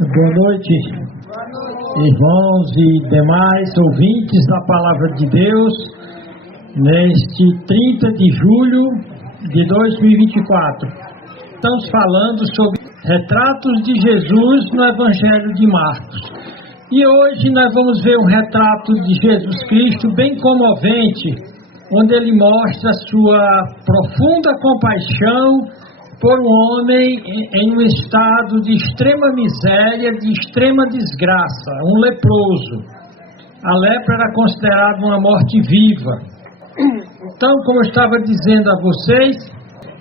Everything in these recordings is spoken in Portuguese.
Boa noite, irmãos e demais ouvintes da Palavra de Deus, neste 30 de julho de 2024. Estamos falando sobre retratos de Jesus no Evangelho de Marcos. E hoje nós vamos ver um retrato de Jesus Cristo bem comovente, onde ele mostra sua profunda compaixão por um homem em um estado de extrema miséria, de extrema desgraça, um leproso. A lepra era considerada uma morte viva. Então, como eu estava dizendo a vocês,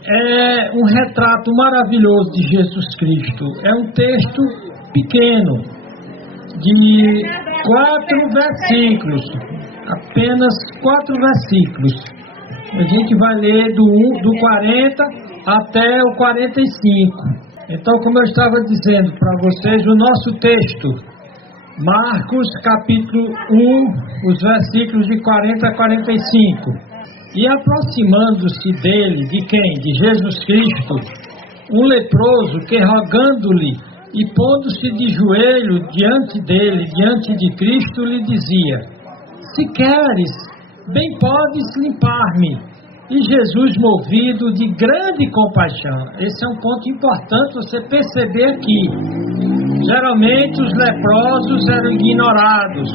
é um retrato maravilhoso de Jesus Cristo. É um texto pequeno, de 4 versículos, apenas 4 versículos. A gente vai ler do 40 até o 45. Então, como eu estava dizendo para vocês, o nosso texto, Marcos capítulo 1, os versículos de 40 a 45. E aproximando-se dele, de quem? De Jesus Cristo, um leproso que, rogando-lhe e pondo-se de joelho diante dele, diante de Cristo, lhe dizia: se queres, bem podes limpar-me. E Jesus, movido de grande compaixão. Esse é um ponto importante você perceber aqui. Geralmente os leprosos eram ignorados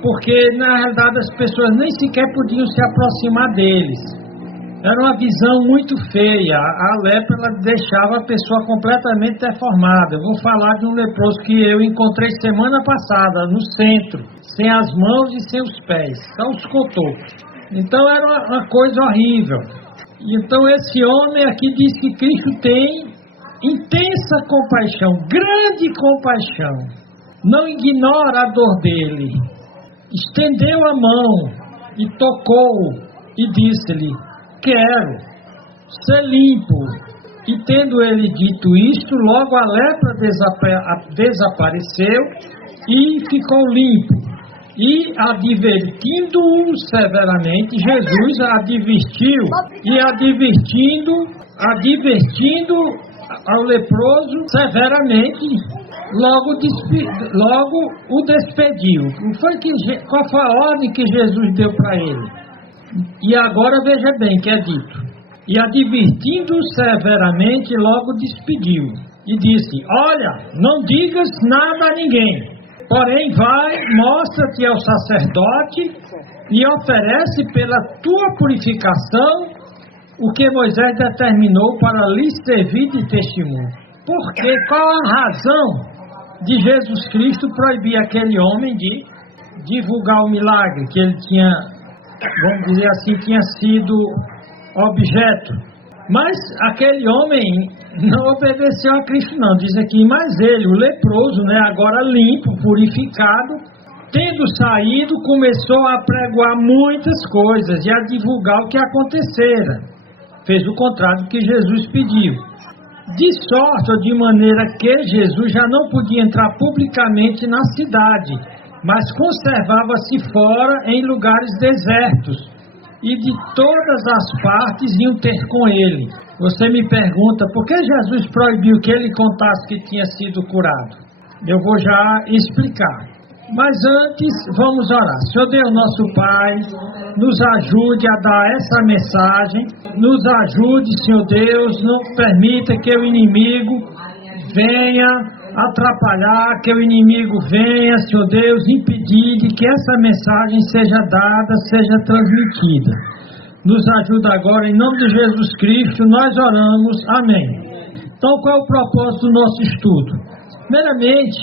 porque na realidade as pessoas nem sequer podiam se aproximar deles. Era uma visão muito feia. A lepra, ela deixava a pessoa completamente deformada. Eu vou falar de um leproso que eu encontrei semana passada no centro, sem as mãos e sem os pés, só os cotocos. Então era uma coisa horrível. Então esse homem aqui diz que Cristo tem intensa compaixão, grande compaixão. Não ignora a dor dele. Estendeu a mão e tocou e disse-lhe: quero ser limpo. E tendo ele dito isto, logo a lepra desapareceu e ficou limpo. E advertindo-o severamente, Jesus advertiu e advertindo ao leproso severamente, logo o despediu. Qual foi a ordem que Jesus deu para ele? E agora veja bem que é dito: e advertindo-o severamente, logo despediu. E disse: olha, não digas nada a ninguém. Porém, vai, mostra-te ao sacerdote e oferece pela tua purificação o que Moisés determinou para lhe servir de testemunho. Porque qual a razão de Jesus Cristo proibir aquele homem de divulgar o milagre que ele tinha, vamos dizer assim, tinha sido objeto? Mas aquele homem não obedeceu a Cristo não, diz aqui, mas ele, o leproso, agora limpo, purificado, tendo saído, começou a pregoar muitas coisas e a divulgar o que acontecera. Fez o contrário do que Jesus pediu. De sorte ou de maneira que Jesus já não podia entrar publicamente na cidade, mas conservava-se fora em lugares desertos. E de todas as partes iam ter com ele. Você me pergunta, por que Jesus proibiu que ele contasse que tinha sido curado? Eu vou já explicar. Mas antes, vamos orar. Senhor Deus, nosso Pai, nos ajude a dar essa mensagem. Nos ajude, Senhor Deus, não permita que o inimigo venha atrapalhar, que o inimigo venha, Senhor Deus, impedir de que essa mensagem seja dada, seja transmitida. Nos ajuda agora, em nome de Jesus Cristo, nós oramos, amém. Então, qual é o propósito do nosso estudo? Primeiramente,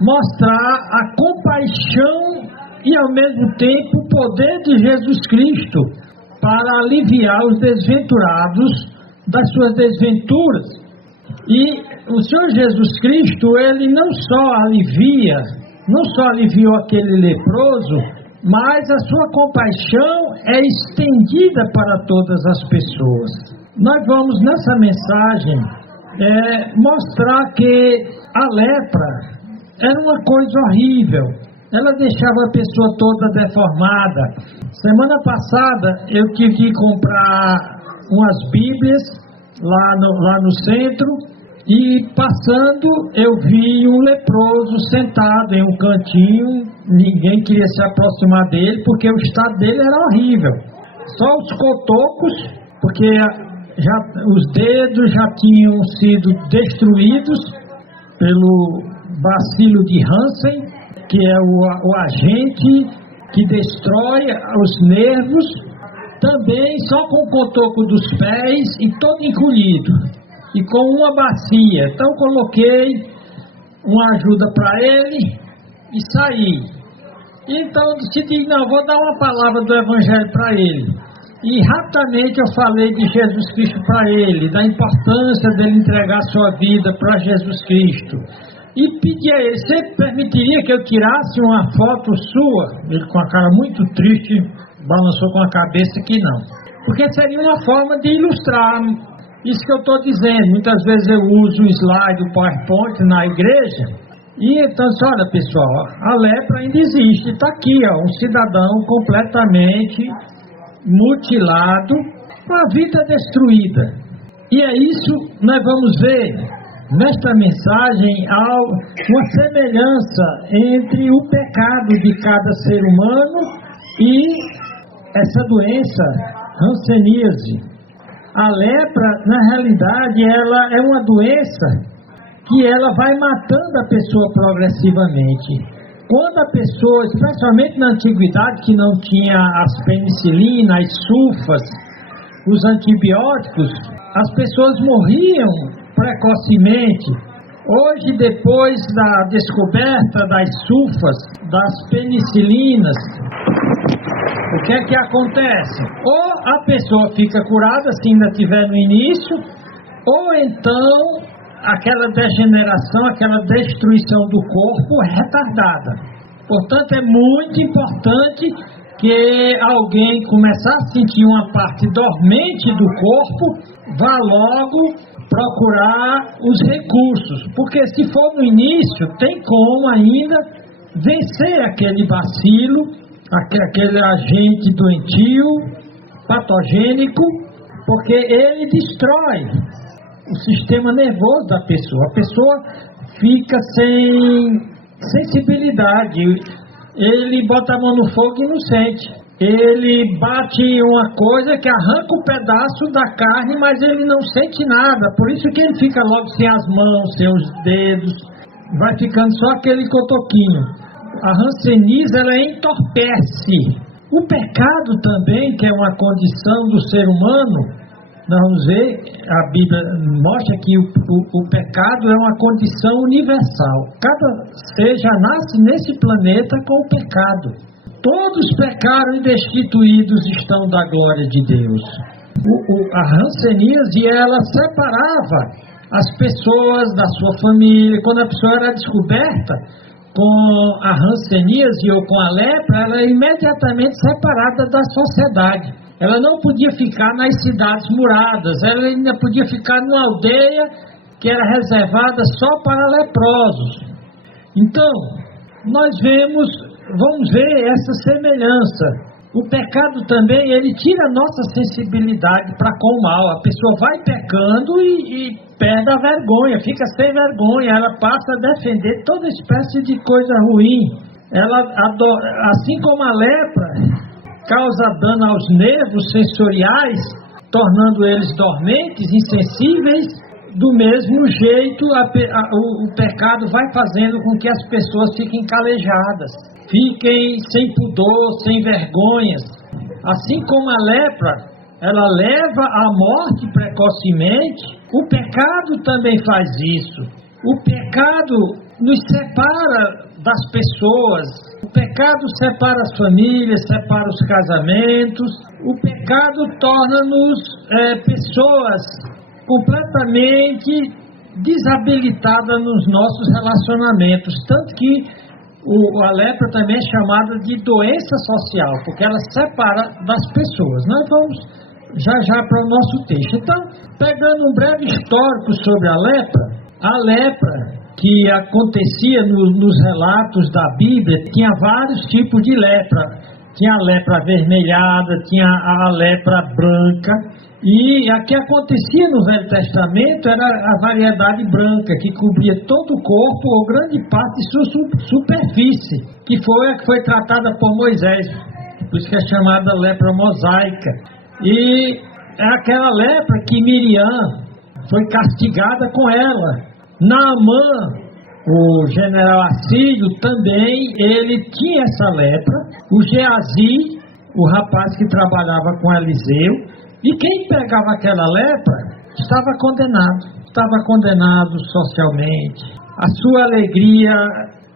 mostrar a compaixão e, ao mesmo tempo, o poder de Jesus Cristo para aliviar os desventurados das suas desventuras. E o Senhor Jesus Cristo, ele não só aliviou aquele leproso, mas a sua compaixão é estendida para todas as pessoas. Nós vamos nessa mensagem mostrar que a lepra era uma coisa horrível. Ela deixava a pessoa toda deformada. Semana passada eu tive que comprar umas Bíblias lá no centro, E passando, eu vi um leproso sentado em um cantinho. Ninguém queria se aproximar dele, porque o estado dele era horrível. Só os cotocos, porque os dedos já tinham sido destruídos pelo bacilo de Hansen, que é o agente que destrói os nervos. Também só com o cotoco dos pés e todo encolhido, e com uma bacia. Então coloquei uma ajuda para ele e saí. Então decidi, não, vou dar uma palavra do Evangelho para ele. E rapidamente eu falei de Jesus Cristo para ele, da importância dele entregar sua vida para Jesus Cristo. E pedi a ele, você permitiria que eu tirasse uma foto sua? Ele, com a cara muito triste, balançou com a cabeça que não. Porque seria uma forma de ilustrar isso que eu estou dizendo. Muitas vezes eu uso o slide do PowerPoint na igreja. E então, olha pessoal, a lepra ainda existe. Está aqui, ó, um cidadão completamente mutilado, com a vida destruída. E é isso que nós vamos ver nesta mensagem, uma semelhança entre o pecado de cada ser humano e essa doença, hanseníase. A lepra, na realidade, ela é uma doença que ela vai matando a pessoa progressivamente. Quando a pessoa, especialmente na antiguidade, que não tinha as penicilinas, as sulfas, os antibióticos, as pessoas morriam precocemente. Hoje, depois da descoberta das sulfas, das penicilinas, o que é que acontece? Ou a pessoa fica curada, se ainda estiver no início, ou então aquela degeneração, aquela destruição do corpo é retardada. Portanto, é muito importante que alguém começar a sentir uma parte dormente do corpo, vá logo procurar os recursos, porque se for no início, tem como ainda vencer aquele bacilo, aquele agente doentio, patogênico, porque ele destrói o sistema nervoso da pessoa. A pessoa fica sem sensibilidade, ele bota a mão no fogo e não sente. Ele bate uma coisa que arranca um pedaço da carne, mas ele não sente nada. Por isso que ele fica logo sem as mãos, sem os dedos, vai ficando só aquele cotoquinho. A hanseníase, ela entorpece. O pecado também, que é uma condição do ser humano, nós vamos ver, a Bíblia mostra que o pecado é uma condição universal. Cada ser já nasce nesse planeta com o pecado. Todos pecaram e destituídos estão da glória de Deus. A hanseníase, ela separava as pessoas da sua família. Quando a pessoa era descoberta com a hanseníase ou com a lepra, ela era imediatamente separada da sociedade. Ela não podia ficar nas cidades muradas, ela ainda podia ficar numa aldeia que era reservada só para leprosos. Então, nós vamos ver essa semelhança. O pecado também, ele tira a nossa sensibilidade para com o mal. A pessoa vai pecando e perde a vergonha, fica sem vergonha, ela passa a defender toda espécie de coisa ruim. Ela assim como a lepra causa dano aos nervos sensoriais, tornando eles dormentes, insensíveis, do mesmo jeito o pecado vai fazendo com que as pessoas fiquem calejadas, fiquem sem pudor, sem vergonhas. Assim como a lepra, ela leva à morte precocemente, o pecado também faz isso. O pecado nos separa das pessoas, o pecado separa as famílias, separa os casamentos, o pecado torna-nos pessoas completamente desabilitadas nos nossos relacionamentos, tanto que a lepra também é chamada de doença social, porque ela separa das pessoas. Nós vamos já para o nosso texto. Então, pegando um breve histórico sobre a lepra que acontecia nos relatos da Bíblia, tinha vários tipos de lepra. Tinha a lepra avermelhada, tinha a lepra branca. E a que acontecia no Velho Testamento era a variedade branca, que cobria todo o corpo ou grande parte de sua superfície, que foi a que foi tratada por Moisés, por isso que é chamada lepra mosaica. E é aquela lepra que Miriam foi castigada com ela. Naamã, o general assírio, também, ele tinha essa lepra. O Geazi, o rapaz que trabalhava com Eliseu, e quem pegava aquela lepra estava condenado socialmente. A sua alegria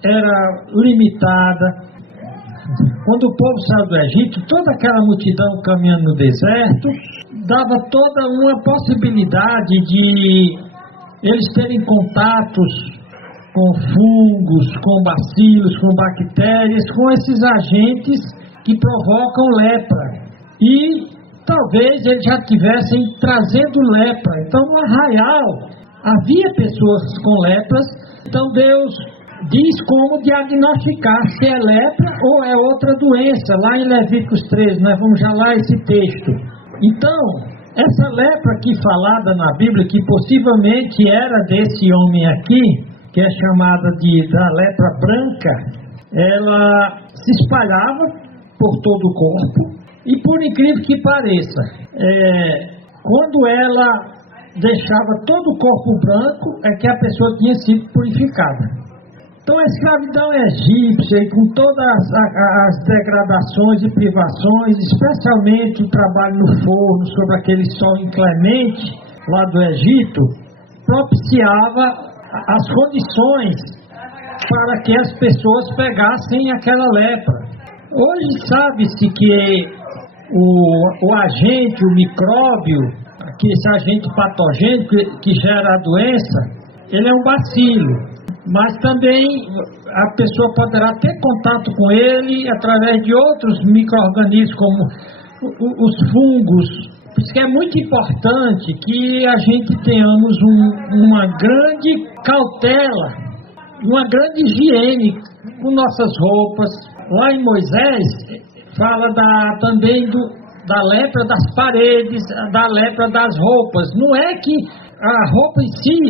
era limitada. Quando o povo saiu do Egito, toda aquela multidão caminhando no deserto, dava toda uma possibilidade de eles terem contatos com fungos, com bacilos, com bactérias, com esses agentes que provocam lepra. E talvez eles já estivessem trazendo lepra. Então no arraial havia pessoas com lepras. Então Deus diz como diagnosticar se é lepra ou é outra doença. Lá em Levíticos 13, nós vamos já lá esse texto. Então, essa lepra aqui falada na Bíblia, que possivelmente era desse homem aqui, que é chamada da lepra branca, ela se espalhava por todo o corpo. E por incrível que pareça, quando ela deixava todo o corpo branco, é que a pessoa tinha sido purificada. Então a escravidão egípcia, e com todas as degradações e privações, especialmente o trabalho no forno, sob aquele sol inclemente lá do Egito, propiciava as condições para que as pessoas pegassem aquela lepra. Hoje sabe-se que o agente, o micróbio, esse agente patogênico que gera a doença, ele é um bacilo. Mas também a pessoa poderá ter contato com ele através de outros micro-organismos, como os fungos. Por isso que é muito importante que a gente tenhamos uma grande cautela, uma grande higiene com nossas roupas. Lá em Moisés, fala também da lepra das paredes, da lepra das roupas. Não é que a roupa em si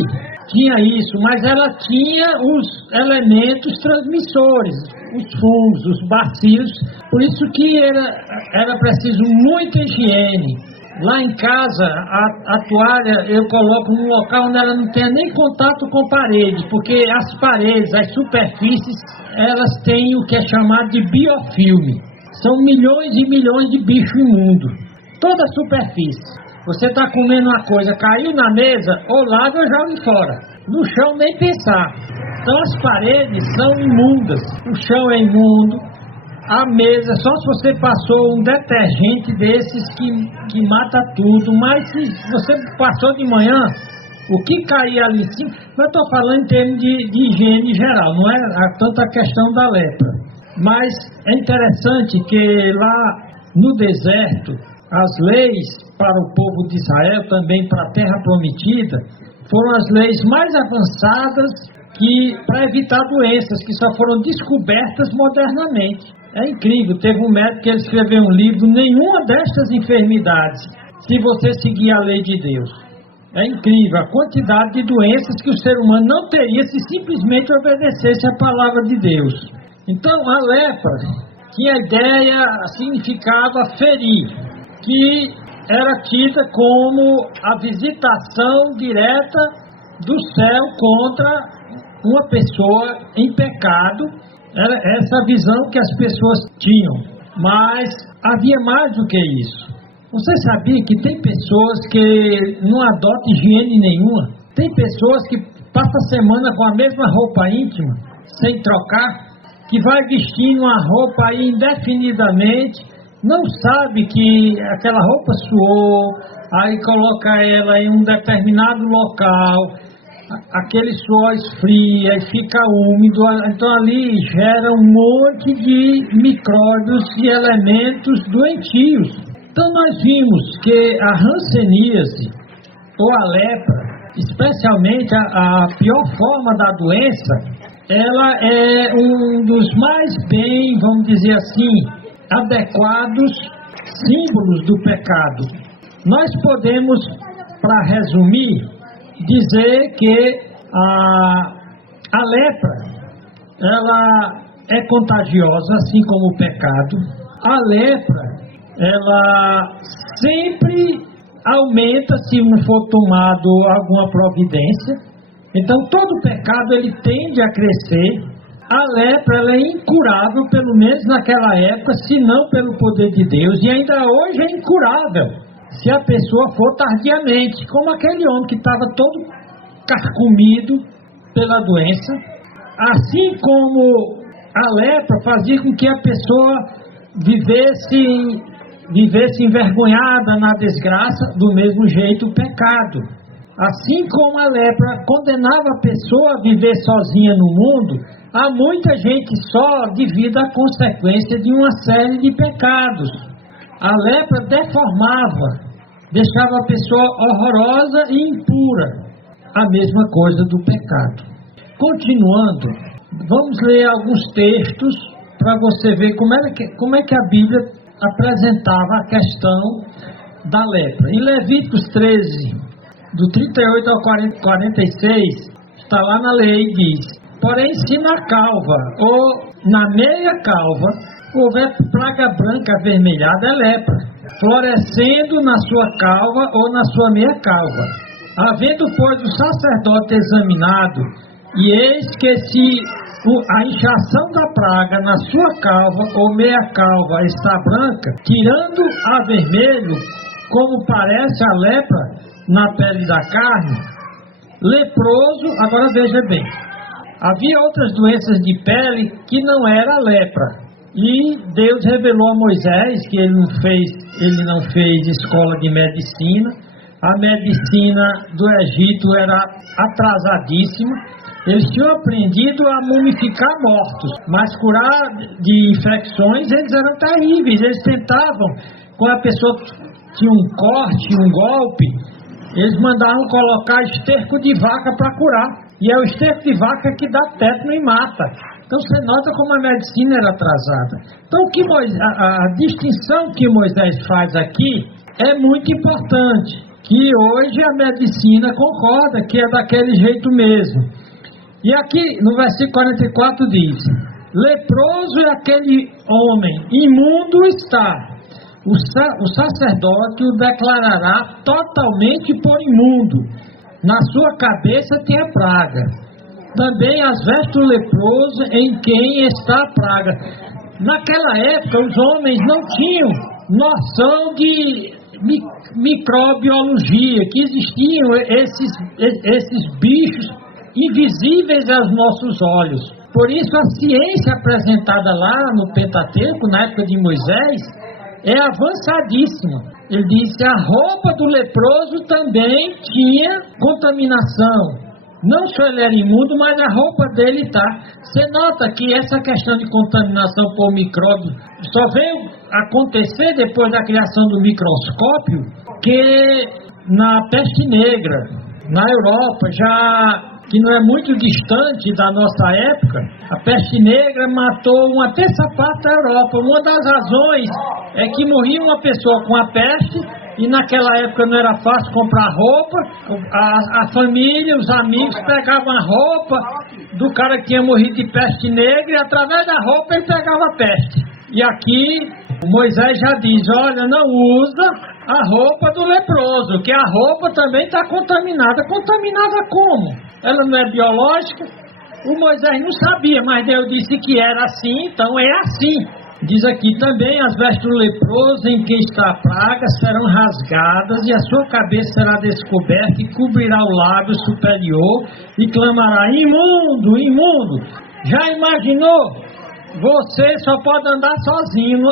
tinha isso, mas ela tinha os elementos transmissores, os fungos, os bacilos. Por isso que era preciso muita higiene. Lá em casa, a toalha eu coloco num local onde ela não tenha nem contato com parede, porque as paredes, as superfícies, elas têm o que é chamado de biofilme. São milhões e milhões de bichos imundos. Toda a superfície. Você está comendo uma coisa, caiu na mesa, ou lava ou joga fora. No chão nem pensar. Então as paredes são imundas. O chão é imundo. A mesa, só se você passou um detergente desses que mata tudo. Mas se você passou de manhã, o que cair ali em cima... Eu estou falando em termos de higiene geral, não é tanto a questão da lepra. Mas é interessante que lá no deserto, as leis para o povo de Israel, também para a terra prometida, foram as leis mais avançadas para evitar doenças que só foram descobertas modernamente. É incrível, teve um médico que escreveu um livro, nenhuma destas enfermidades, se você seguir a lei de Deus. É incrível a quantidade de doenças que o ser humano não teria se simplesmente obedecesse a palavra de Deus. Então a lepra tinha a ideia, significado a ferir, que era tida como a visitação direta do céu contra uma pessoa em pecado. Era essa visão que as pessoas tinham. Mas havia mais do que isso. Você sabia que tem pessoas que não adotam higiene nenhuma? Tem pessoas que passam a semana com a mesma roupa íntima, sem trocar, que vai vestindo uma roupa aí indefinidamente, não sabe que aquela roupa suou, aí coloca ela em um determinado local, aquele suor esfria e fica úmido, então ali gera um monte de micróbios e elementos doentios. Então nós vimos que a hanseníase, ou a lepra, especialmente a pior forma da doença, ela é um dos mais bem, vamos dizer assim, adequados símbolos do pecado. Nós podemos, para resumir, dizer que a lepra, ela é contagiosa, assim como o pecado. A lepra, ela sempre aumenta se não for tomado alguma providência. Então todo pecado ele tende a crescer. A lepra ela é incurável, pelo menos naquela época, se não pelo poder de Deus, e ainda hoje é incurável se a pessoa for tardiamente, como aquele homem que estava todo carcomido pela doença. Assim como a lepra fazia com que a pessoa vivesse envergonhada na desgraça, do mesmo jeito o pecado. Assim como a lepra condenava a pessoa a viver sozinha no mundo, há muita gente só devido à consequência de uma série de pecados. A lepra deformava, deixava a pessoa horrorosa e impura. A mesma coisa do pecado. Continuando, vamos ler alguns textos para você ver como é que a Bíblia apresentava a questão da lepra. Em Levíticos 13, do 38 ao 46, está lá na lei, diz: porém, se na calva ou na meia calva houver praga branca avermelhada, é lepra, florescendo na sua calva ou na sua meia calva. Havendo, pois, o sacerdote examinado, e eis que se a inchação da praga na sua calva ou meia calva está branca, tirando a vermelho, como parece a lepra na pele da carne, leproso. Agora veja bem, havia outras doenças de pele que não era lepra, e Deus revelou a Moisés que ele não fez escola de medicina. A medicina do Egito era atrasadíssima. Eles tinham aprendido a mumificar mortos, mas curar de infecções eles eram terríveis. Eles tentavam, quando a pessoa tinha um corte, um golpe, eles mandavam colocar esterco de vaca para curar. E é o esterco de vaca que dá tétano e mata. Então você nota como a medicina era atrasada. Então a distinção que Moisés faz aqui é muito importante, que hoje a medicina concorda que é daquele jeito mesmo. E aqui no versículo 44 diz: leproso é aquele homem, imundo está. O sacerdote o declarará totalmente por imundo. Na sua cabeça tem a praga. Também as vestes do leproso em quem está a praga. Naquela época os homens não tinham noção de microbiologia, que existiam esses bichos invisíveis aos nossos olhos. Por isso a ciência apresentada lá no Pentateuco, na época de Moisés, é avançadíssima. Ele disse: a roupa do leproso também tinha contaminação. Não só ele era imundo, mas a roupa dele está. Você nota que essa questão de contaminação por micróbio só veio acontecer depois da criação do microscópio, que na peste negra, na Europa, já que não é muito distante da nossa época, a peste negra matou uma terça parte da Europa. Uma das razões é que morria uma pessoa com a peste, e naquela época não era fácil comprar roupa. A família, os amigos pegavam a roupa do cara que tinha morrido de peste negra, e através da roupa ele pegava a peste. E aqui Moisés já diz: olha, não usa a roupa do leproso, que a roupa também está contaminada. Contaminada como? Ela não é biológica? O Moisés não sabia, mas Deus disse que era assim, então é assim. Diz aqui também: as vestes do leproso em que está a praga serão rasgadas, e a sua cabeça será descoberta, e cobrirá o lábio superior, e clamará: imundo, imundo. Já imaginou? Você só pode andar sozinho,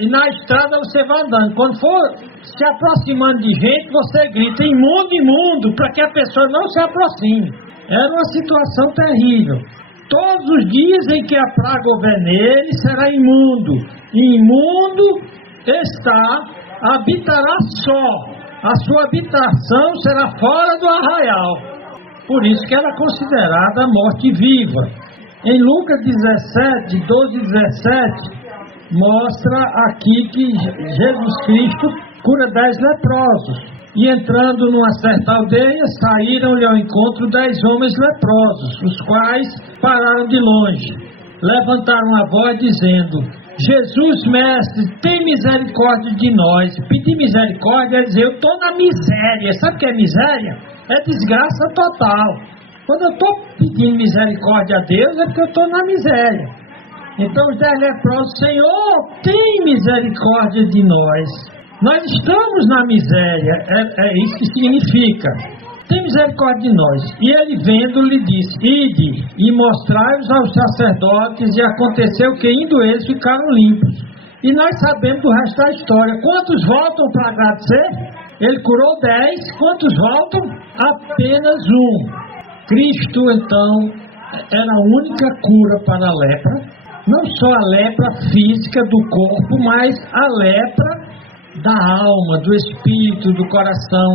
e na estrada você vai andando. Quando for se aproximando de gente, você grita: imundo, imundo, para que a pessoa não se aproxime. Era uma situação terrível. Todos os dias em que a praga houver nele, será imundo. Imundo está, habitará só. A sua habitação será fora do arraial. Por isso que ela é considerada morte viva. Em Lucas 17, 12 e 17, mostra aqui que Jesus Cristo cura 10 leprosos. E entrando numa certa aldeia, saíram-lhe ao encontro 10 homens leprosos, os quais pararam de longe. Levantaram a voz dizendo: Jesus, mestre, tem misericórdia de nós. Pedir misericórdia é dizer, eu estou na miséria. Sabe o que é miséria? É desgraça total. Quando eu estou pedindo misericórdia a Deus, é porque eu estou na miséria. Então os 10 leprosos: Senhor, tem misericórdia de nós. Nós estamos na miséria, é isso que significa. Tem misericórdia de nós. E ele, vendo, lhe disse: ide e mostrai-os aos sacerdotes. E aconteceu que, indo eles, ficaram limpos. E nós sabemos do resto da história. Quantos voltam para agradecer? Ele curou 10. Quantos voltam? Apenas um. Cristo, então, era a única cura para a lepra. Não só a lepra física do corpo, mas a lepra da alma, do espírito, do coração.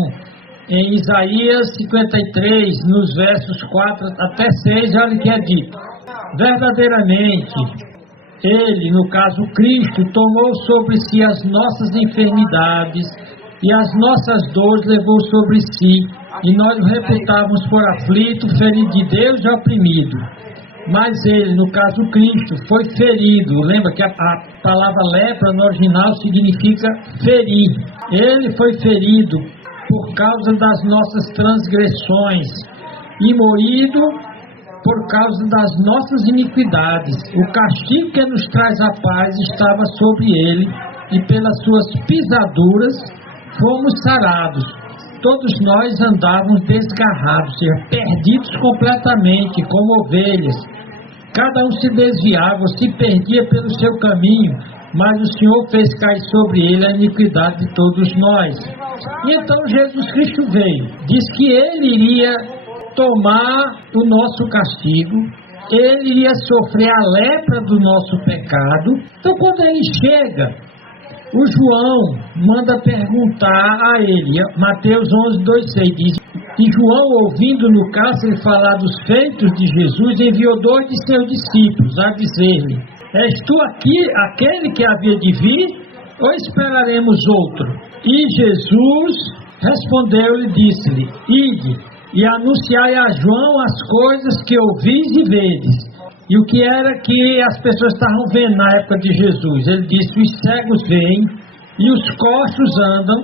Em Isaías 53, nos versos 4 até 6, olha o que é dito: verdadeiramente, ele, no caso Cristo, tomou sobre si as nossas enfermidades e as nossas dores levou sobre si, e nós o reputávamos por aflito, ferido de Deus e oprimido. Mas ele, no caso Cristo, foi ferido. Lembra que a palavra lepra no original significa ferir. Ele foi ferido por causa das nossas transgressões e moído por causa das nossas iniquidades. O castigo que nos traz a paz estava sobre ele, e pelas suas pisaduras fomos sarados. Todos nós andávamos desgarrados, perdidos completamente, como ovelhas. Cada um se desviava, se perdia pelo seu caminho, mas o Senhor fez cair sobre ele a iniquidade de todos nós. E então Jesus Cristo veio, diz que ele iria tomar o nosso castigo, ele iria sofrer a lepra do nosso pecado. Então, quando ele chega, o João manda perguntar a ele, Mateus 11:2-6 diz: e João, ouvindo no cárcere falar dos feitos de Jesus, enviou 2 de seus discípulos a dizer-lhe: és tu aqui aquele que havia de vir, ou esperaremos outro? E Jesus respondeu-lhe e disse-lhe: ide e anunciai a João as coisas que ouvis e vedes. E o que era que as pessoas estavam vendo na época de Jesus? Ele disse: os cegos veem, e os coxos andam,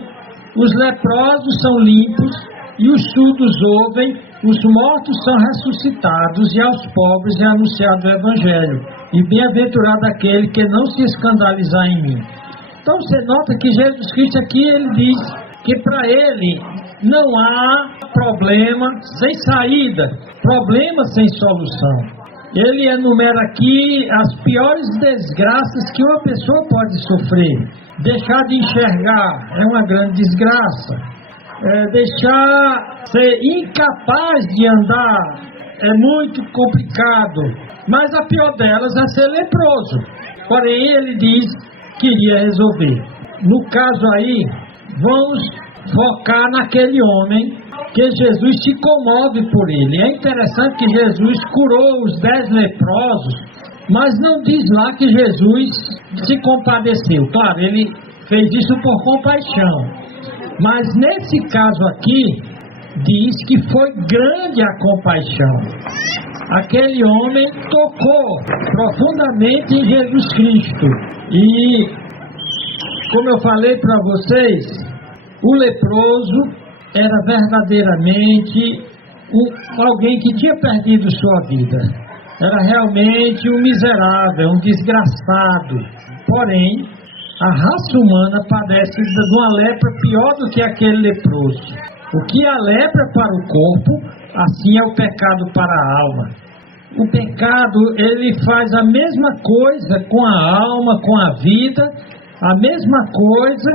os leprosos são limpos, e os surdos ouvem, os mortos são ressuscitados, e aos pobres é anunciado o Evangelho. E bem-aventurado aquele que não se escandalizar em mim. Então você nota que Jesus Cristo aqui, ele diz que para ele não há problema sem saída, problema sem solução. Ele enumera aqui as piores desgraças que uma pessoa pode sofrer. Deixar de enxergar é uma grande desgraça. Deixar ser incapaz de andar é muito complicado. Mas a pior delas é ser leproso. Porém, ele diz que iria resolver. No caso aí, vamos focar naquele homem que Jesus se comove por ele. É interessante que Jesus curou os 10 leprosos, mas não diz lá que Jesus se compadeceu. Claro, ele fez isso por compaixão. Mas nesse caso aqui, diz que foi grande a compaixão. Aquele homem tocou profundamente em Jesus Cristo. E, como eu falei para vocês, o leproso era verdadeiramente alguém que tinha perdido sua vida. Era realmente um miserável, um desgraçado. Porém, a raça humana padece de uma lepra pior do que aquele leproso. O que a lepra para o corpo, assim é o pecado para a alma. O pecado, ele faz a mesma coisa com a alma, com a vida, a mesma coisa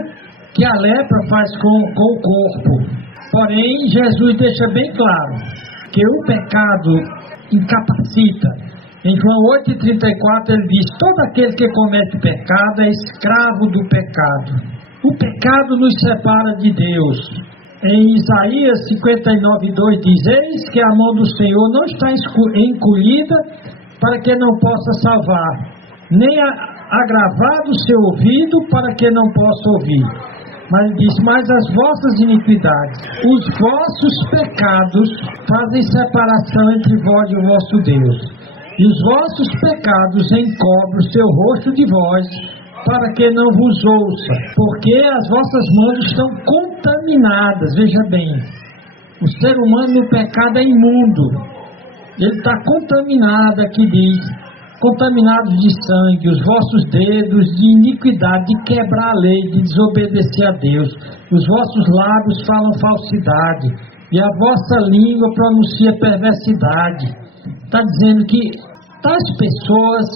que a lepra faz com o corpo. Porém, Jesus deixa bem claro que o pecado incapacita. Em João 8,34 ele diz: todo aquele que comete pecado é escravo do pecado. O pecado nos separa de Deus. Em Isaías 59,2 diz: eis que a mão do Senhor não está encolhida para que não possa salvar, nem agravado o seu ouvido para que não possa ouvir. Mas ele diz, mas as vossas iniquidades, os vossos pecados fazem separação entre vós e o vosso Deus. E os vossos pecados encobrem o seu rosto de vós, para que não vos ouça, porque as vossas mãos estão contaminadas. Veja bem, o ser humano no pecado é imundo. Ele está contaminado, aqui diz, contaminados de sangue, os vossos dedos de iniquidade, de quebrar a lei, de desobedecer a Deus. Os vossos lábios falam falsidade, e a vossa língua pronuncia perversidade. Está dizendo que tais pessoas,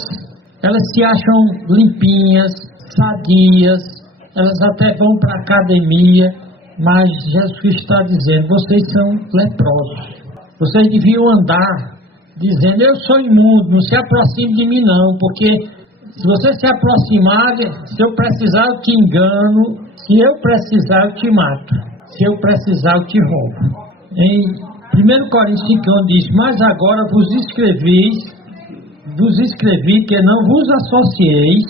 elas se acham limpinhas, sadias, elas até vão para a academia, mas Jesus Cristo está dizendo, vocês são leprosos. Vocês deviam andar dizendo, eu sou imundo, não se aproxime de mim não, porque se você se aproximar, se eu precisar eu te engano, se eu precisar eu te mato, se eu precisar eu te roubo. Em 1 Coríntios 5 diz, mas agora vos escrevi que não vos associeis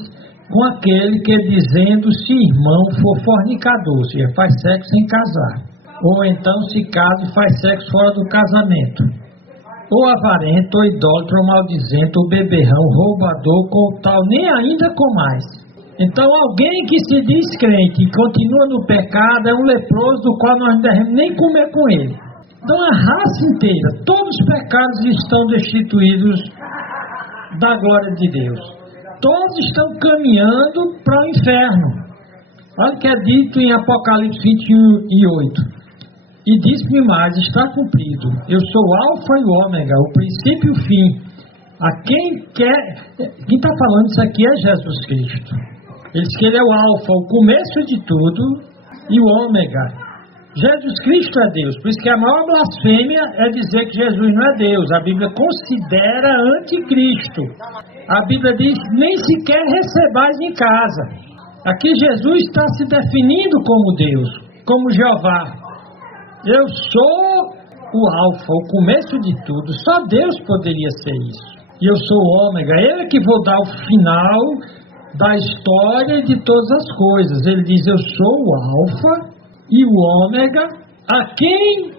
com aquele que dizendo se irmão for fornicador, ou seja, faz sexo sem casar, ou então se casa e faz sexo fora do casamento, ou avarento, ou idólatra, ou maldizento, ou beberrão, roubador, com tal, nem ainda com mais. Então alguém que se diz crente e continua no pecado é um leproso do qual nós não devemos nem comer com ele. Então a raça inteira, todos os pecados estão destituídos da glória de Deus. Todos estão caminhando para o inferno. Olha o que é dito em Apocalipse 21:8. E disse-me mais, está cumprido, eu sou o alfa e o ômega, o princípio e o fim. A quem está falando isso aqui é Jesus Cristo. Ele diz que ele é o alfa, o começo de tudo, e o ômega. Jesus Cristo é Deus, por isso que a maior blasfêmia é dizer que Jesus não é Deus. A Bíblia considera anticristo. A Bíblia diz, nem sequer recebais em casa. Aqui Jesus está se definindo como Deus, como Jeová. Eu sou o alfa, o começo de tudo. Só Deus poderia ser isso. E eu sou o ômega. Ele é que vou dar o final da história de todas as coisas. Ele diz, eu sou o alfa e o ômega. A quem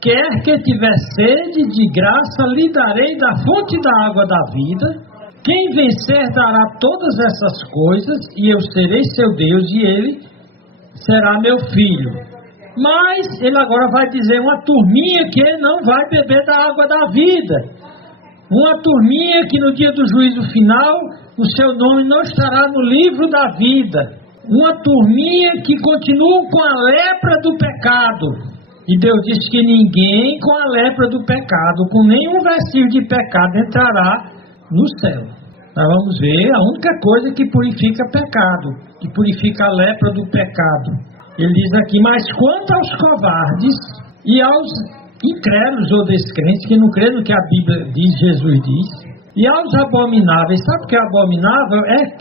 quer que tiver sede, de graça lhe darei da fonte da água da vida. Quem vencer dará todas essas coisas, e eu serei seu Deus, e ele será meu filho. Mas ele agora vai dizer uma turminha que não vai beber da água da vida. Uma turminha que no dia do juízo final, o seu nome não estará no livro da vida. Uma turminha que continua com a lepra do pecado. E Deus diz que ninguém com a lepra do pecado, com nenhum vestígio de pecado, entrará no céu. Nós vamos ver a única coisa que purifica pecado, que purifica a lepra do pecado. Ele diz aqui, mas quanto aos covardes e aos incrédulos ou descrentes, que não creem no que a Bíblia diz, Jesus diz, e aos abomináveis, sabe o que é abominável?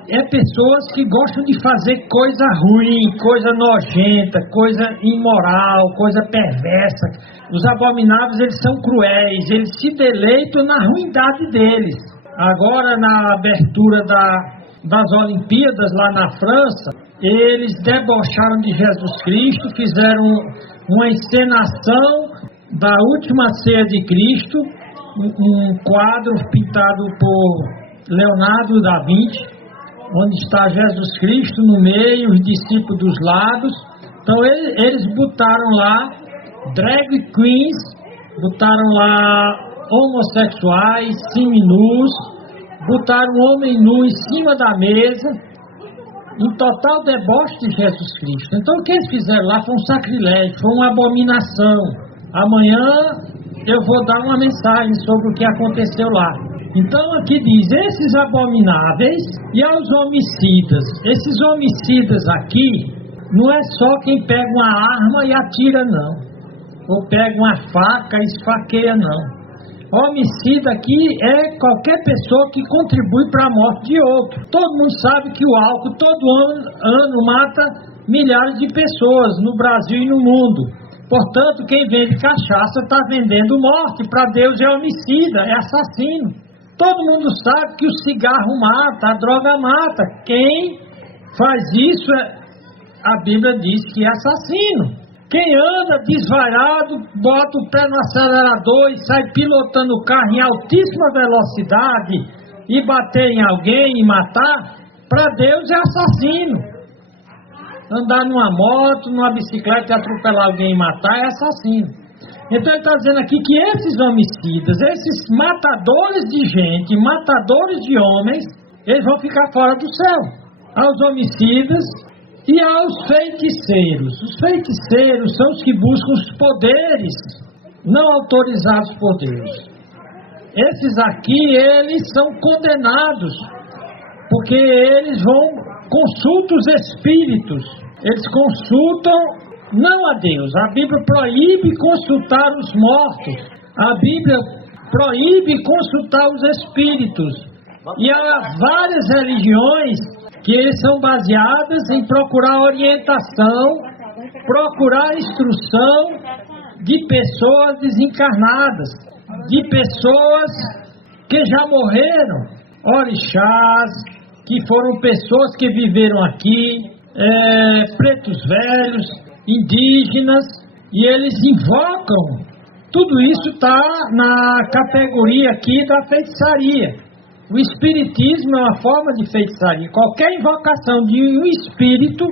É pessoas que gostam de fazer coisa ruim, coisa nojenta, coisa imoral, coisa perversa. Os abomináveis, eles são cruéis, eles se deleitam na ruindade deles. Agora, na abertura das Olimpíadas lá na França, eles debocharam de Jesus Cristo, fizeram uma encenação da última ceia de Cristo, um quadro pintado por Leonardo da Vinci, onde está Jesus Cristo no meio, os discípulos dos lados. Então eles botaram lá drag queens, botaram lá homossexuais, seminus, botaram um homem nu em cima da mesa, em total deboche de Jesus Cristo. Então o que eles fizeram lá foi um sacrilégio, foi uma abominação. Amanhã eu vou dar uma mensagem sobre o que aconteceu lá. Então aqui diz, esses abomináveis e aos homicidas. Esses homicidas aqui, não é só quem pega uma arma e atira não, ou pega uma faca e esfaqueia não. Homicida aqui é qualquer pessoa que contribui para a morte de outro. Todo mundo sabe que o álcool todo ano mata milhares de pessoas no Brasil e no mundo. Portanto, quem vende cachaça está vendendo morte. Para Deus é homicida, é assassino. Todo mundo sabe que o cigarro mata, a droga mata. Quem faz isso, a Bíblia diz que é assassino. Quem anda desvairado, bota o pé no acelerador e sai pilotando o carro em altíssima velocidade e bater em alguém e matar, para Deus é assassino. Andar numa moto, numa bicicleta e atropelar alguém e matar é assassino. Então ele está dizendo aqui que esses homicidas, esses matadores de gente, matadores de homens, eles vão ficar fora do céu. Aos homicidas e aos feiticeiros. Os feiticeiros são os que buscam os poderes não autorizados por Deus. Esses aqui, eles são condenados, porque eles consultam os espíritos. Eles consultam não a Deus. A Bíblia proíbe consultar os mortos. A Bíblia proíbe consultar os espíritos. E há várias religiões que são baseadas em procurar orientação, procurar instrução de pessoas desencarnadas, de pessoas que já morreram, orixás, que foram pessoas que viveram aqui, pretos velhos, indígenas, e eles invocam. Tudo isso está na categoria aqui da feitiçaria. O espiritismo é uma forma de feitiçaria. Qualquer invocação de um espírito,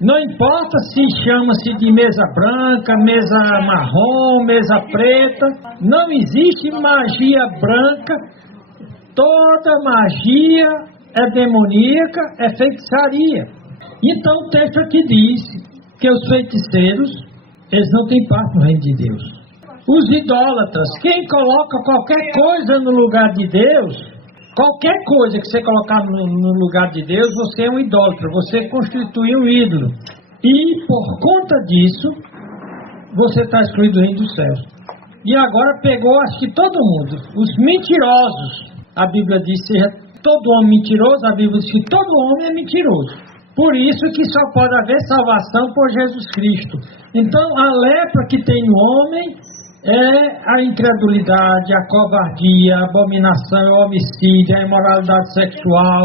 não importa se chama-se de mesa branca, mesa marrom, mesa preta, não existe magia branca. Toda magia é demoníaca, é feitiçaria. Então o texto aqui diz que os feiticeiros, eles não têm parte no reino de Deus. Os idólatras, quem coloca qualquer coisa no lugar de Deus, qualquer coisa que você colocar no lugar de Deus, você é um idólatra, você constitui um ídolo. E por conta disso, você está excluído do reino dos céus. E agora pegou, acho que todo mundo, os mentirosos. A Bíblia diz que seja todo homem mentiroso, a Bíblia diz que todo homem é mentiroso. Por isso que só pode haver salvação por Jesus Cristo. Então a lepra que tem no homem é a incredulidade, a covardia, a abominação, o homicídio, a imoralidade sexual,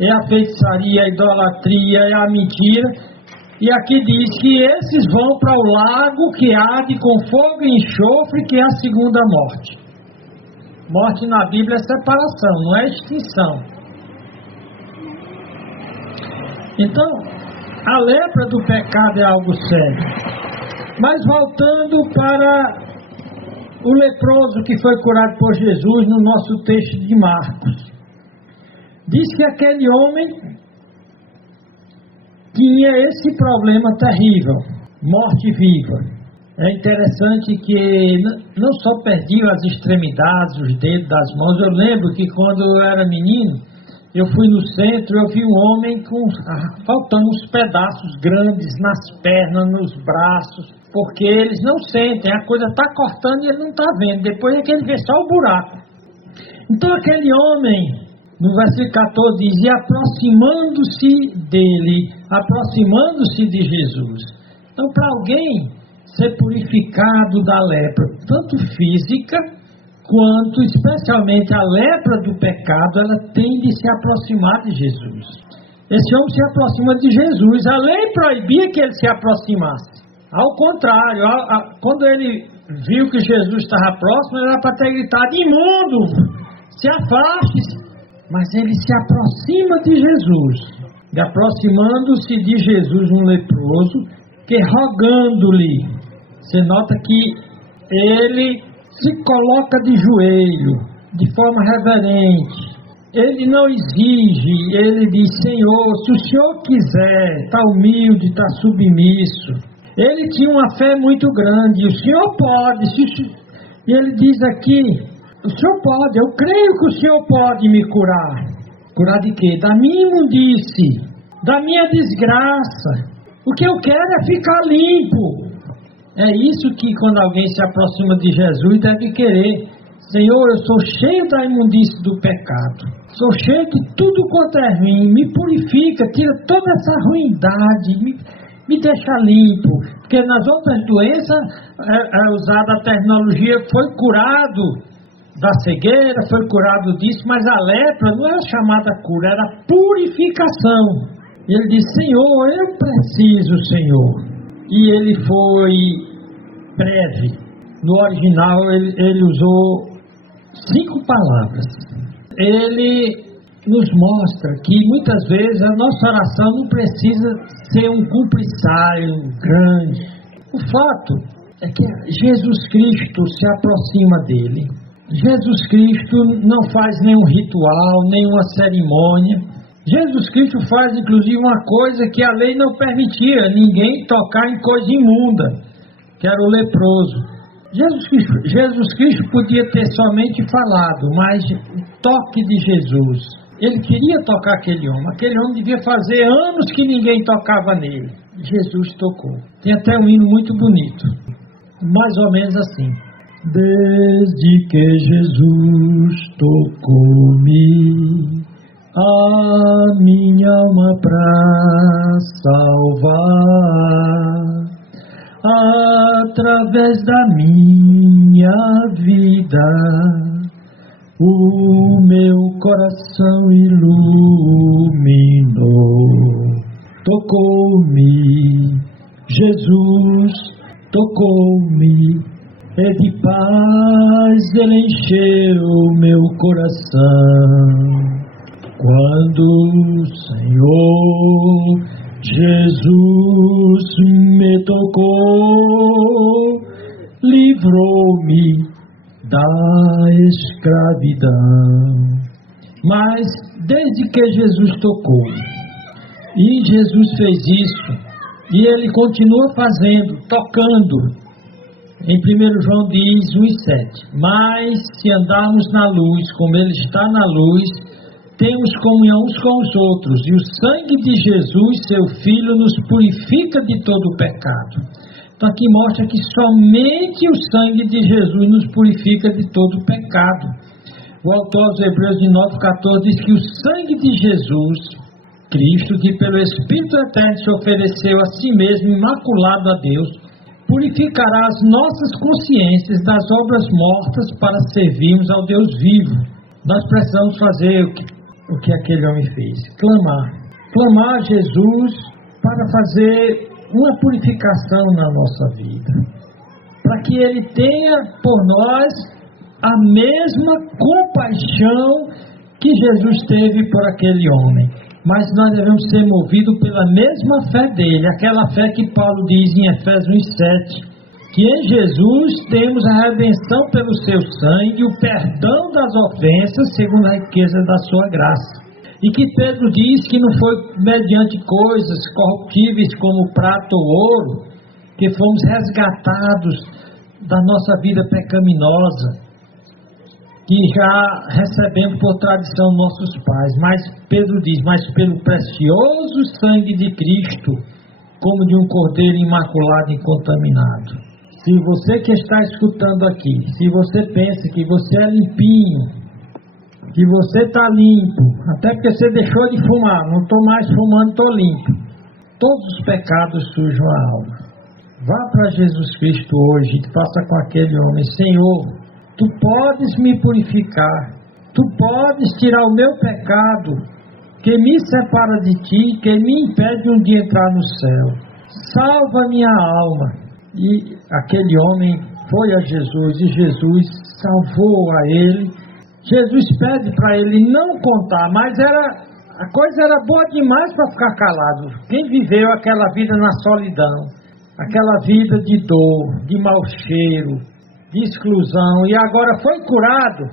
é a feitiçaria, a idolatria, é a mentira. E aqui diz que esses vão para o lago que arde com fogo e enxofre, que é a segunda morte. Morte na Bíblia é separação, não é extinção. Então, a lepra do pecado é algo sério. Mas voltando para o leproso que foi curado por Jesus no nosso texto de Marcos. Diz que aquele homem tinha esse problema terrível, morte viva. É interessante que não só perdia as extremidades, os dedos das mãos. Eu lembro que quando eu era menino, eu fui no centro, eu vi um homem faltando uns pedaços grandes nas pernas, nos braços, porque eles não sentem, a coisa está cortando e ele não está vendo, depois é que ele vê só o buraco. Então aquele homem, no versículo 14 diz, e aproximando-se dele, aproximando-se de Jesus. Então para alguém ser purificado da lepra, tanto física, quanto especialmente a lepra do pecado, ela tem de se aproximar de Jesus. Esse homem se aproxima de Jesus, a lei proibia que ele se aproximasse. Ao contrário, quando ele viu que Jesus estava próximo, ele era para ter gritado, imundo, se afaste. Mas ele se aproxima de Jesus. E aproximando-se de Jesus, um leproso, que rogando-lhe, você nota que ele se coloca de joelho, de forma reverente. Ele não exige, ele diz, Senhor, se o Senhor quiser, está humilde, está submisso. Ele tinha uma fé muito grande, o Senhor pode, e ele diz aqui, o Senhor pode, eu creio que o Senhor pode me curar. Curar de quê? Da minha imundície, da minha desgraça. O que eu quero é ficar limpo. É isso que quando alguém se aproxima de Jesus deve querer. Senhor, eu sou cheio da imundície do pecado, sou cheio de tudo quanto é ruim, me purifica, tira toda essa ruindade, me deixa limpo, porque nas outras doenças é usada a terminologia, foi curado da cegueira, foi curado disso, mas a lepra não era chamada cura, era purificação. Ele disse: Senhor, eu preciso, Senhor. E ele foi breve. No original ele usou 5 palavras. Ele nos mostra que muitas vezes a nossa oração não precisa ser um cumprissário grande. O fato é que Jesus Cristo se aproxima dele. Jesus Cristo não faz nenhum ritual, nenhuma cerimônia. Jesus Cristo faz inclusive uma coisa que a lei não permitia: ninguém tocar em coisa imunda, que era o leproso. Jesus Cristo podia ter somente falado, mas o toque de Jesus, ele queria tocar aquele homem devia fazer anos que ninguém tocava nele. Jesus tocou. Tem até um hino muito bonito, mais ou menos assim: desde que Jesus tocou-me, a minha alma pra salvar, através da minha vida, o meu coração iluminou. Tocou-me, Jesus tocou-me, e de paz ele encheu meu coração. Quando o Senhor Jesus me tocou, livrou-me da escravidão. Mas desde que Jesus tocou, e Jesus fez isso, e ele continua fazendo, tocando. Em 1 João diz 1,7: mas se andarmos na luz, como ele está na luz, temos comunhão uns com os outros, e o sangue de Jesus, seu Filho, nos purifica de todo o pecado. Então aqui mostra que somente o sangue de Jesus nos purifica de todo o pecado. O autor aos Hebreus de 9,14 diz que o sangue de Jesus Cristo, que pelo Espírito Eterno se ofereceu a si mesmo imaculado a Deus, purificará as nossas consciências das obras mortas para servirmos ao Deus vivo. Nós precisamos fazer o que aquele homem fez: clamar a Jesus para fazer uma purificação na nossa vida, para que ele tenha por nós a mesma compaixão que Jesus teve por aquele homem. Mas nós devemos ser movidos pela mesma fé dele, aquela fé que Paulo diz em Efésios 1,7, que em Jesus temos a redenção pelo seu sangue, o perdão das ofensas segundo a riqueza da sua graça. E que Pedro diz que não foi mediante coisas corruptíveis como prata ou ouro que fomos resgatados da nossa vida pecaminosa, que já recebemos por tradição nossos pais. Mas Pedro diz: mas pelo precioso sangue de Cristo, como de um cordeiro imaculado e incontaminado. Se você que está escutando aqui, se você pensa que você é limpinho, que você está limpo, até porque você deixou de fumar, não estou mais fumando, estou limpo, todos os pecados sujam a alma. Vá para Jesus Cristo hoje e faça com aquele homem: Senhor, Tu podes me purificar, Tu podes tirar o meu pecado, que me separa de Ti, que me impede um dia entrar no céu. Salva minha alma. E aquele homem foi a Jesus, e Jesus salvou a ele. Jesus pede para ele não contar, mas a coisa era boa demais para ficar calado. Quem viveu aquela vida na solidão, aquela vida de dor, de mau cheiro, de exclusão, e agora foi curado,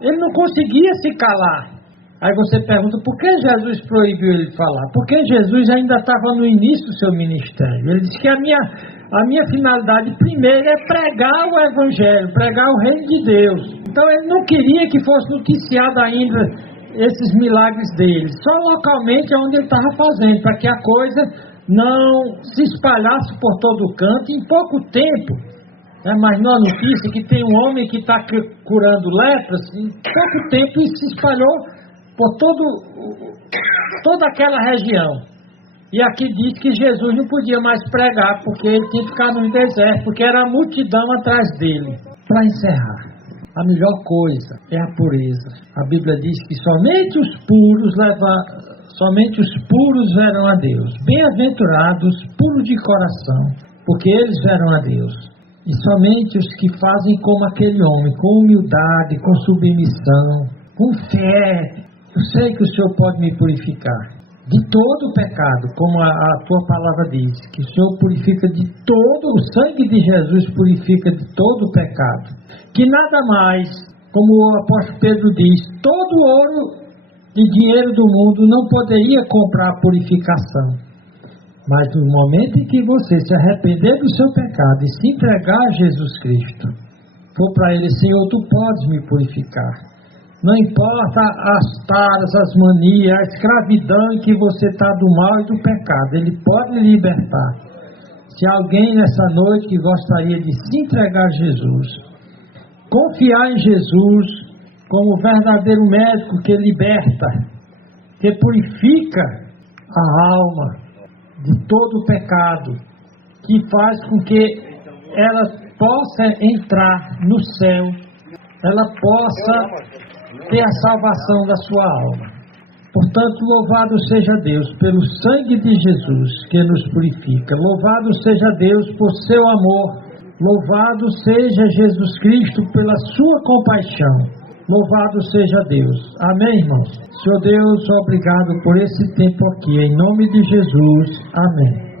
ele não conseguia se calar. Aí você pergunta: por que Jesus proibiu ele de falar? Porque Jesus ainda estava no início do seu ministério. Ele disse que a minha finalidade primeiro é pregar o Evangelho, pregar o reino de Deus. Então ele não queria que fosse noticiado ainda esses milagres dele, só localmente onde ele estava fazendo, para que a coisa não se espalhasse por todo o canto. Em pouco tempo, mas na notícia que tem um homem que está curando lepras, em pouco tempo isso se espalhou por toda aquela região. E aqui diz que Jesus não podia mais pregar, porque ele tinha que ficar no deserto, porque era a multidão atrás dele. Para encerrar, A melhor coisa é a pureza. A Bíblia diz que somente os puros verão a Deus. Bem-aventurados, puros de coração, porque eles verão a Deus. E somente os que fazem como aquele homem, com humildade, com submissão, com fé. Eu sei que o Senhor pode me purificar de todo o pecado, como a tua palavra diz, que o Senhor purifica de todo, o sangue de Jesus purifica de todo o pecado. Que nada mais, como o apóstolo Pedro diz, todo o ouro e dinheiro do mundo não poderia comprar a purificação. Mas no momento em que você se arrepender do seu pecado e se entregar a Jesus Cristo, for para Ele, Senhor, tu podes me purificar. Não importa as taras, as manias, a escravidão em que você está do mal e do pecado, Ele pode lhe libertar. Se alguém nessa noite que gostaria de se entregar a Jesus, confiar em Jesus como o verdadeiro médico que liberta, que purifica a alma de todo o pecado, que faz com que ela possa entrar no céu, ela possa ter a salvação da sua alma. Portanto, louvado seja Deus pelo sangue de Jesus que nos purifica. Louvado seja Deus por seu amor. Louvado seja Jesus Cristo pela sua compaixão. Louvado seja Deus. Amém, irmãos? Senhor Deus, obrigado por esse tempo aqui. Em nome de Jesus. Amém.